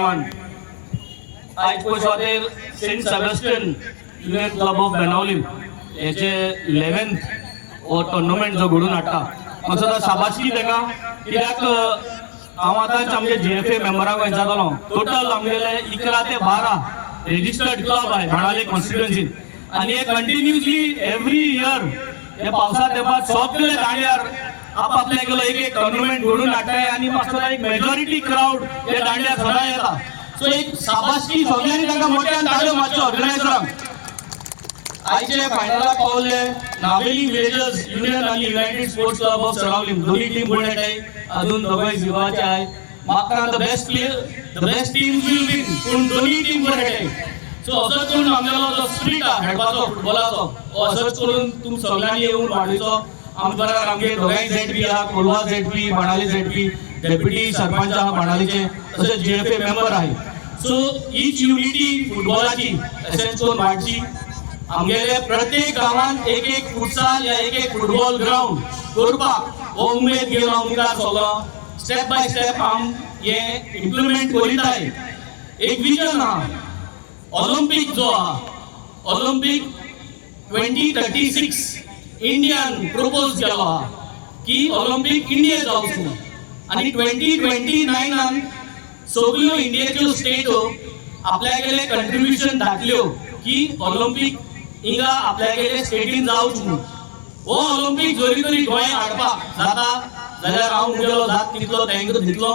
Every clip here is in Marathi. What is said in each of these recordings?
everyone. आज पोचवातेर Saint Sebastian union club of Benaulim याचे 11th टुर्नामेंट जो घडून हाडटा म्हाका शाबासकी तेका कित्याक हांव आतांच आमचे GFA मेंबराक विचारतलो. टोटल आमगेले 11 ते 12 रेजिस्टर्ड क्लब आहे बाणावले कॉन्स्टिट्युएन्सीन आणि हे कंटिन्युअसली एव्हरी इयर हे पावसा तेंपार सगळे दांड्यार आपापल्या गेलो एक टुर्नामेंट घडून हाडटाय आणि म्हाका एक मेजॉरिटी क्राउड हे दांड्यार सदां येता. सो एक शाबासकी सगळ्यांनी तांकां मोठ्यान ताळयो मारच्यो ऑर्गनायझरांक. आयचे फायनलाक पावले नावेली विलेजर्स युनियन आणि युनायटेड स्पोर्ट्स क्लब ऑफ सरावलीम दोन्ही टीम फुडें येताय. अजून दोगांय जिवाचे आहे. म्हाका the best team will win पूण दोन्ही टीम फुडें येताय. सो असोच करून आमगेलो जो स्पिरीट आहा खेळपाचो फुटबॉलाचो हो असोच करून तुमी सगळ्यांनी येवन वाडयचो. आमदार आमगे दोगांय ZP आहा Kolwa ZP Benaulim ZP deputy sarpanch आहा बाणावलीचे तसेच GFA मेंबर आहे. सो हीच युनिटी फुटबॉलाची अशेंच करून वाडची. आमगेले प्रत्येक गावात एक फुटसाल या एक फुटबॉल ग्राउंड करपाक हो उमेद घेवन मुखार सगळो स्टेप बाय स्टेप आम हे इम्प्लिमेंट करीताय. एक विजन आहा ऑलिंपिक जो आहा ऑलिंपिक 2036 इंडियान प्रपोज केलो आहा की ऑलिंपिक इंडिया जावचो म्हणून आणि 2029 सगळ्यो इंडियेच्यो स्टेटो आपल्यागेले कंट्रिब्युशन दाखल्यो की ऑलिंपिक हिंगा आपल्यागेले स्टेटीन जावच म्हणून. हो ऑलिंपिक जरी तरी गोंयांत हाडपाक जाता जाल्यार हांव मुगेलो जात तितलो तांकां दितलो.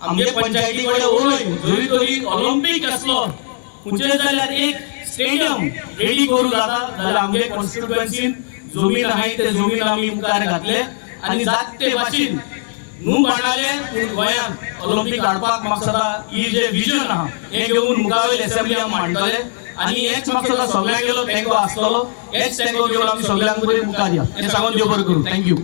आमगे पंचायती कडेन उलय जरी तरी ऑलिंपिक आसलो खंयचेय जाल्यार एक स्टेडियम रेडी करूं जाता जाल्यार आमगे कॉन्स्टिट्युएन्सीन जमीन आहाय ते जमीन आमी मुखार घातले आणि जात ते भाशेन न्हू बाणाले पूण गोंयांत ऑलिंपिक हाडपाक म्हाका सदां ही जे विजन आहा हें घेवन मुखावेल असेंब्ली आमी मांडटले आणि हेच म्हाका सदां सगळ्यांक गेलो तेंको आसतलो हेच तेंको घेवन आमी सगळ्यांक बरें मुखार या हें सांगून देव बरें करूं. थँक्यू.